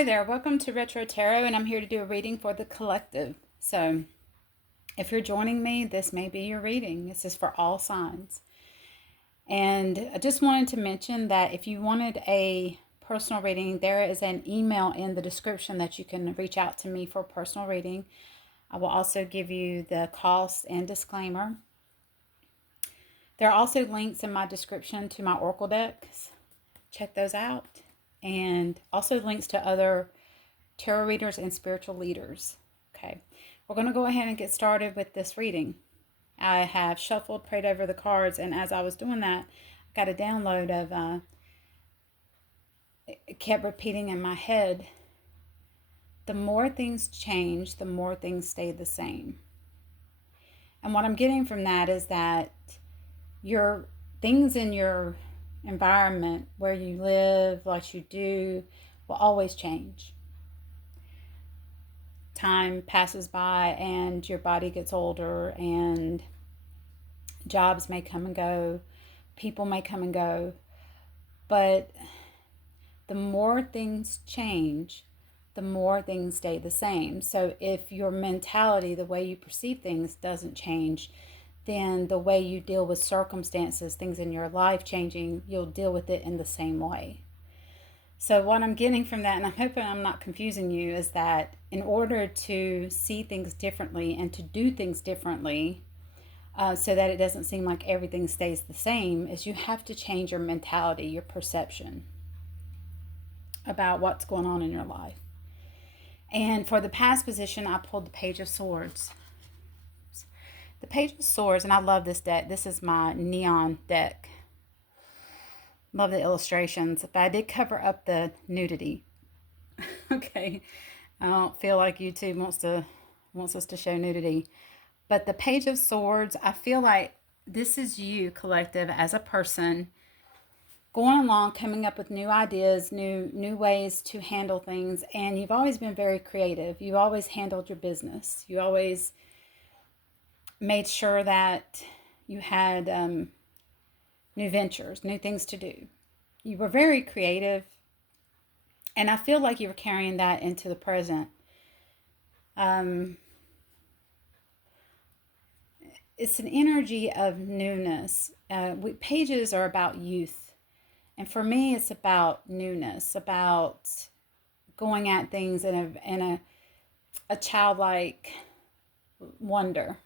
Hi there, welcome to Retro Tarot, and I'm here to do a reading for the collective. So, if you're joining me, this may be your reading. This is for all signs. And I just wanted to mention that if you wanted a personal reading, there is an email in the description that you can reach out to me for a personal reading. I will also give you the cost and disclaimer. There are also links in my description to my Oracle decks. Check those out. And also links to other tarot readers and spiritual leaders. Okay, we're going to go ahead and get started with this reading. I have shuffled, prayed over the cards, and as I was doing that, I got a download of, it kept repeating in my head, the more things change, the more things stay the same. And what I'm getting from that is that your things in your environment, where you live, what you do, will always change. Time passes by and your body gets older, and jobs may come and go, people may come and go, but the more things change, the more things stay the same. So if your mentality, the way you perceive things, doesn't change, then the way you deal with circumstances, things in your life changing, you'll deal with it in the same way. So what I'm getting from that, and I'm hoping I'm not confusing you, is that in order to see things differently and to do things differently, so that it doesn't seem like everything stays the same, is you have to change your mentality, your perception about what's going on in your life. And for the past position, I pulled the Page of Swords. The Page of Swords, and I love this deck. This is my neon deck. Love the illustrations, but I did cover up the nudity. Okay, I don't feel like YouTube wants us to show nudity. But the Page of Swords, I feel like this is you, collective, as a person, going along, coming up with new ideas, new ways to handle things. And you've always been very creative. You always handled your business. You always made sure that you had new ventures, new things to do. You were very creative. And I feel like you were carrying that into the present. It's an energy of newness. Pages are about youth. And for me, it's about newness, about going at things in a childlike wonder.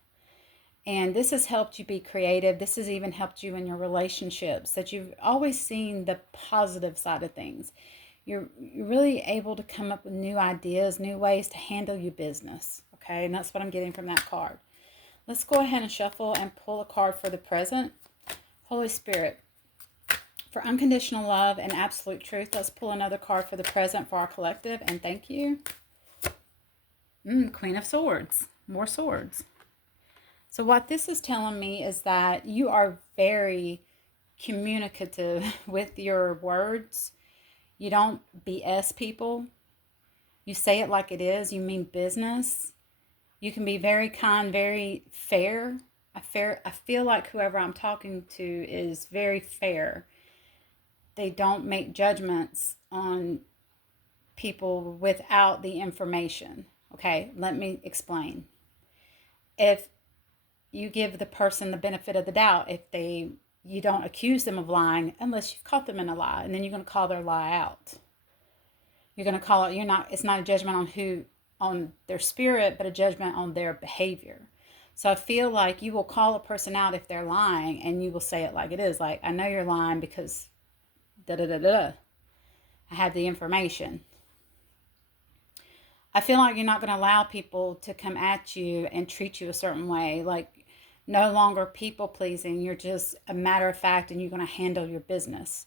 And this has helped you be creative. This has even helped you in your relationships, that you've always seen the positive side of things. You're really able to come up with new ideas, new ways to handle your business. Okay, and that's what I'm getting from that card. Let's go ahead and shuffle and pull a card for the present. Holy Spirit, for unconditional love and absolute truth, let's pull another card for the present for our collective, and thank you. Queen of Swords, more swords. So what this is telling me is that you are very communicative with your words. You don't BS people. You say it like it is. You mean business. You can be very kind, very fair. I feel like whoever I'm talking to is very fair. They don't make judgments on people without the information. Okay, let me explain. If you give the person the benefit of the doubt, you don't accuse them of lying unless you've caught them in a lie, and then you're going to call their lie out. You're going to call it, it's not a judgment on their spirit, but a judgment on their behavior. So I feel like you will call a person out if they're lying, and you will say it like it is. Like, I know you're lying because I have the information. I feel like you're not going to allow people to come at you and treat you a certain way. Like, no longer people pleasing. You're just a matter of fact, and you're going to handle your business.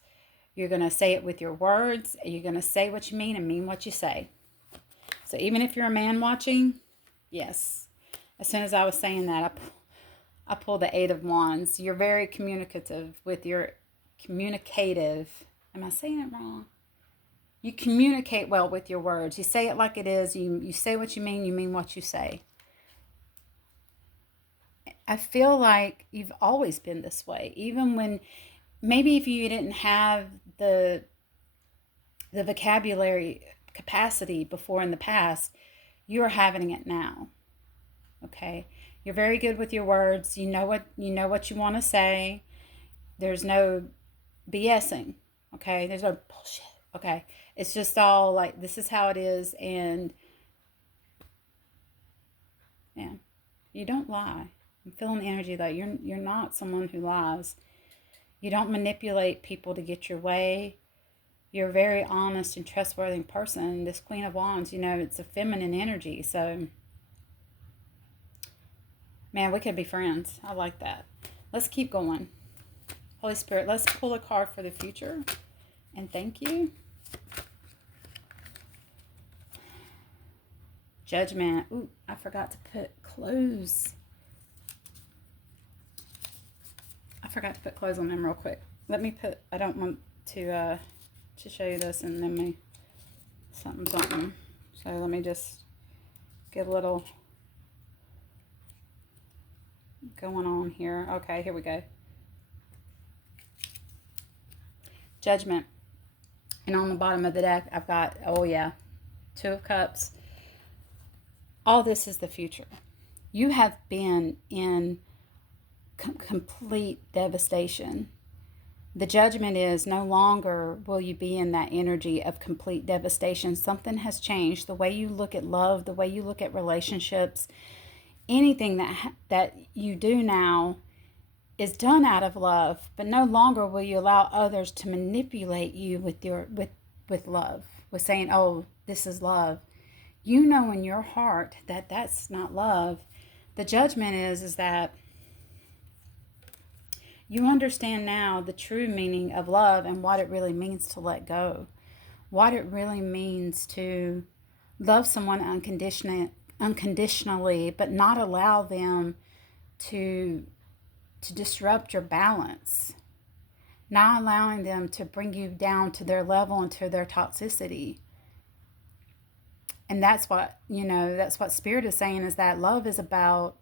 You're going to say it with your words. You're going to say what you mean and mean what you say. So even if you're a man watching, yes. As soon as I was saying that, I pulled the Eight of Wands. You're very communicative with your communicative. Am I saying it wrong? You communicate well with your words. You say it like it is. You say what you mean what you say. I feel like you've always been this way. Even when, maybe if you didn't have the vocabulary capacity before in the past, you are having it now. Okay? You're very good with your words. You know what you want to say. There's no BSing. Okay? There's no bullshit. Okay? It's just all like, this is how it is, and yeah, you don't lie. I'm feeling the energy that you're not someone who lies. You don't manipulate people to get your way. You're a very honest and trustworthy person. This Queen of Wands, it's a feminine energy. So, man, we could be friends. I like that. Let's keep going. Holy Spirit, let's pull a card for the future. And thank you. Judgment. Ooh, I forgot to put clothes. I forgot to put clothes on them real quick. I don't want to show you this and then something. So let me just get a little going on here. Okay, here we go. Judgment. And on the bottom of the deck, I've got, Two of Cups. All this is the future. You have been in complete devastation. The judgment is no longer will you be in that energy of complete devastation. Something has changed. The way you look at love, the way you look at relationships, anything that you do now is done out of love, but no longer will you allow others to manipulate you with love, with saying, "Oh, this is love." You know in your heart that that's not love. The judgment is that you understand now the true meaning of love and what it really means to let go. What it really means to love someone unconditionally, but not allow them to disrupt your balance. Not allowing them to bring you down to their level and to their toxicity. And that's what Spirit is saying, is that love is about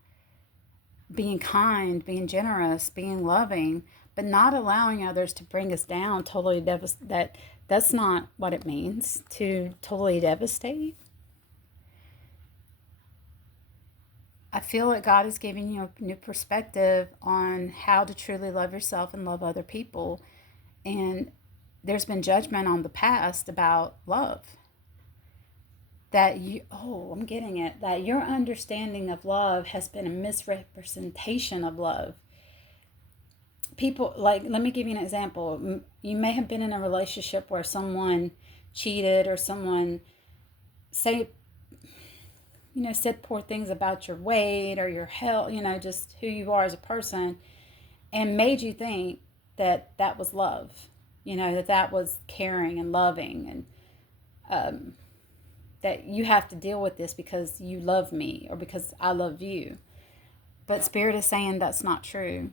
being kind, being generous, being loving, but not allowing others to bring us down totally. That's not what it means to totally devastate. I feel that God is giving you a new perspective on how to truly love yourself and love other people. And there's been judgment on the past about love. That I'm getting it. That your understanding of love has been a misrepresentation of love. People, let me give you an example. You may have been in a relationship where someone cheated, or someone said poor things about your weight or your health, just who you are as a person, and made you think that was love, that was caring and loving, and that you have to deal with this because you love me or because I love you. But Spirit is saying that's not true.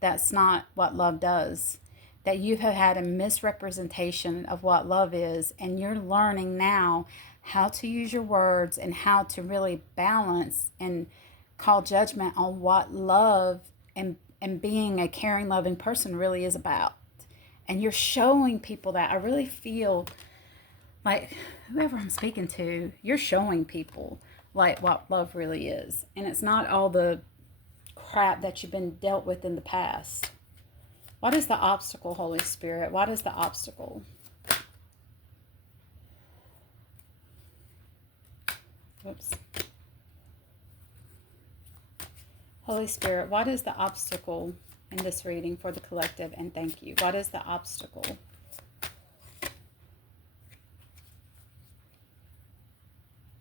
That's not what love does. That you have had a misrepresentation of what love is, and you're learning now how to use your words and how to really balance and call judgment on what love and being a caring, loving person really is about. And you're showing people that. I really feel like whoever I'm speaking to, you're showing people like what love really is. And it's not all the crap that you've been dealt with in the past. What is the obstacle, Holy Spirit? What is the obstacle? Whoops. Holy Spirit, what is the obstacle in this reading for the collective? And thank you. What is the obstacle?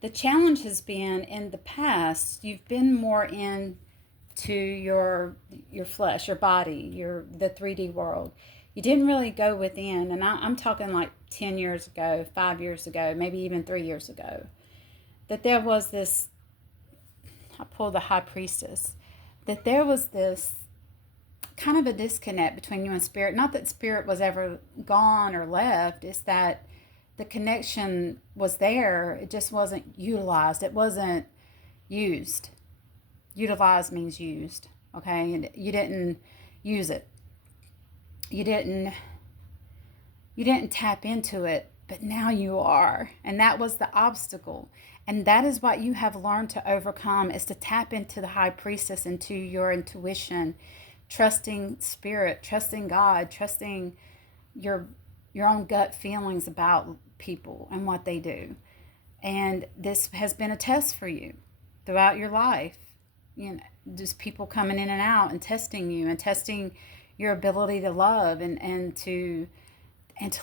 The challenge has been, in the past, you've been more into your flesh, your body, the 3D world. You didn't really go within, and I'm talking like 10 years ago, 5 years ago, maybe even 3 years ago, that there was this, I pulled the High Priestess, that there was this kind of a disconnect between you and Spirit. Not that Spirit was ever gone or left, it's that the connection was there, it just wasn't utilized. It wasn't used. Utilized means used, okay? And you didn't use it. You didn't tap into it but now you are. And that was the obstacle. And that is what you have learned to overcome, is to tap into the high priestess, into your intuition, trusting spirit, trusting God, trusting your your own gut feelings about people and what they do. And this has been a test for you throughout your life. You know, just people coming in and out and testing you and testing your ability to love and to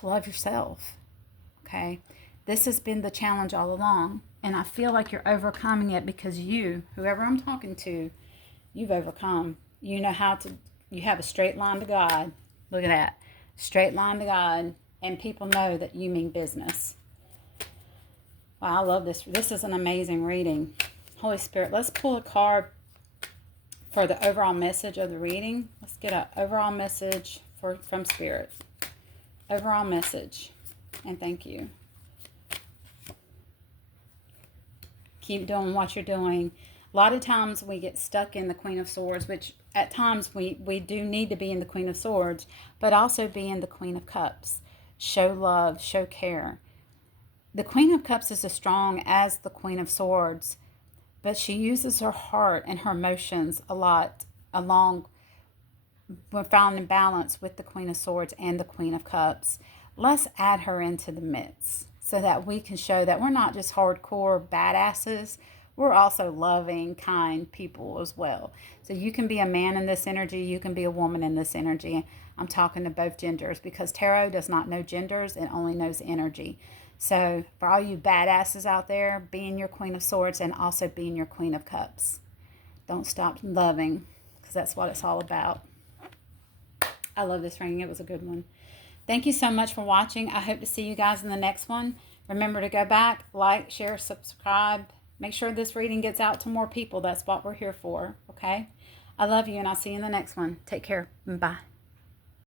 love yourself. Okay? This has been the challenge all along. And I feel like you're overcoming it because you, whoever I'm talking to, you've overcome. You know how to, you have a straight line to God. Look at that. Straight line to God. And people know that you mean business. Wow, I love this. This is an amazing reading. Holy Spirit, let's pull a card for the overall message of the reading. Let's get an overall message from Spirit. Overall message. And thank you. Keep doing what you're doing. A lot of times we get stuck in the Queen of Swords, which at times we do need to be in the Queen of Swords, but also be in the Queen of Cups. Show love, show care. The Queen of Cups is as strong as the Queen of Swords, but she uses her heart and her emotions a lot along. We're found in balance with the Queen of Swords and the Queen of Cups. Let's add her into the mix so that we can show that we're not just hardcore badasses. We're also loving, kind people as well. So you can be a man in this energy. You can be a woman in this energy. I'm talking to both genders because tarot does not know genders. It only knows energy. So for all you badasses out there, being your Queen of Swords and also being your Queen of Cups. Don't stop loving, because that's what it's all about. I love this reading. It was a good one. Thank you so much for watching. I hope to see you guys in the next one. Remember to go back, like, share, subscribe. Make sure this reading gets out to more people. That's what we're here for, okay? I love you, and I'll see you in the next one. Take care. Bye.